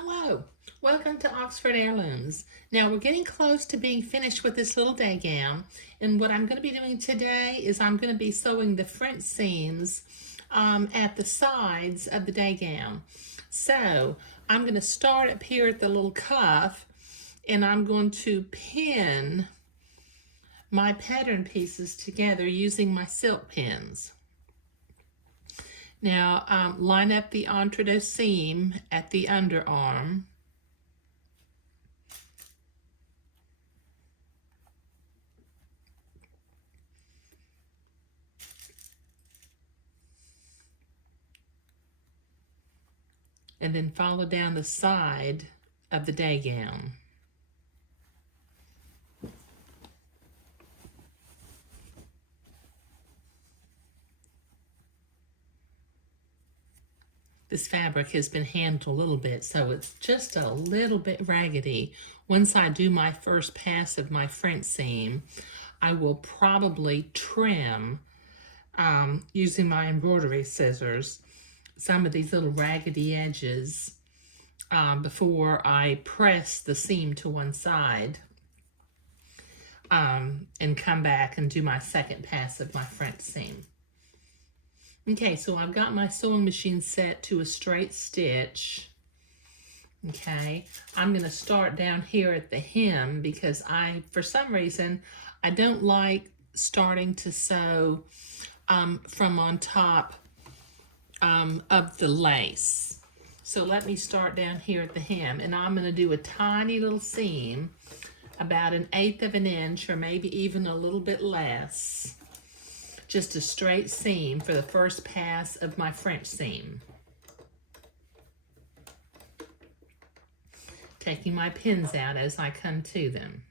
Hello, welcome to Oxford Heirlooms. Now we're getting close to being finished with this little day gown, and what I'm going to be doing today is I'm going to be sewing the front seams at the sides of the day gown. So I'm going to start up here at the little cuff, and I'm going to pin my pattern pieces together using my silk pins. Now, line up the entre-deux seam at the underarm. And then follow down the side of the day gown. This fabric has been handled a little bit, so it's just a little bit raggedy. Once I do my first pass of my front seam, I will probably trim, using my embroidery scissors, some of these little raggedy edges before I press the seam to one side and come back and do my second pass of my front seam. Okay, so I've got my sewing machine set to a straight stitch. Okay, I'm going to start down here at the hem because for some reason, I don't like starting to sew from on top of the lace. So let me start down here at the hem, and I'm going to do a tiny little seam, about 1/8 of an inch or maybe even a little bit less. Just a straight seam for the first pass of my French seam. Taking my pins out as I come to them.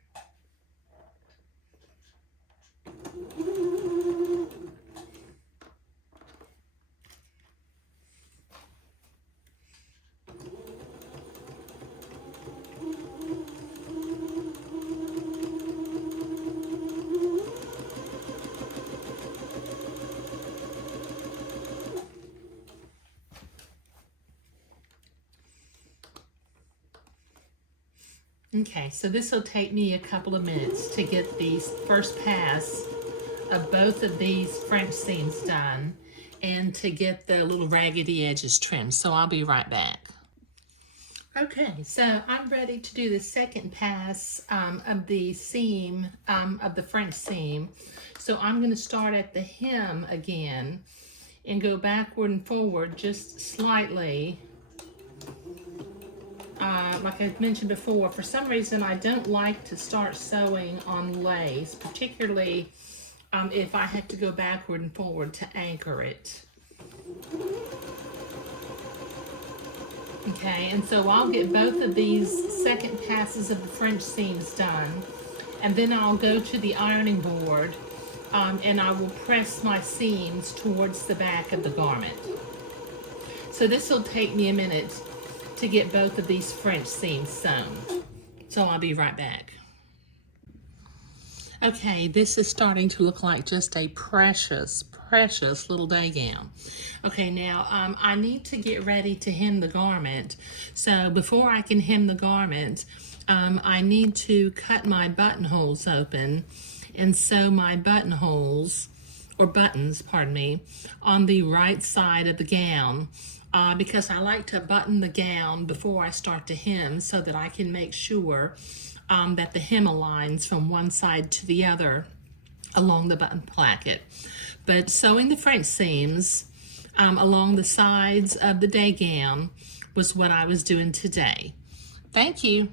Okay, so this will take me a couple of minutes to get the first pass of both of these French seams done and to get the little raggedy edges trimmed. So I'll be right back. Okay, so I'm ready to do the second pass of the seam, of the French seam. So I'm going to start at the hem again and go backward and forward just slightly. Like I mentioned before, for some reason I don't like to start sewing on lace, particularly if I have to go backward and forward to anchor it. Okay, and so I'll get both of these second passes of the French seams done, and then I'll go to the ironing board and I will press my seams towards the back of the garment. So this will take me a minute to get both of these French seams sewn. So I'll be right back. Okay, this is starting to look like just a precious little day gown. Okay, now I need to get ready to hem the garment. So before I can hem the garment, I need to cut my buttonholes open and sew my buttonholes, or buttons, pardon me, on the right side of the gown. Because I like to button the gown before I start to hem so that I can make sure that the hem aligns from one side to the other along the button placket. But sewing the French seams along the sides of the day gown was what I was doing today. Thank you.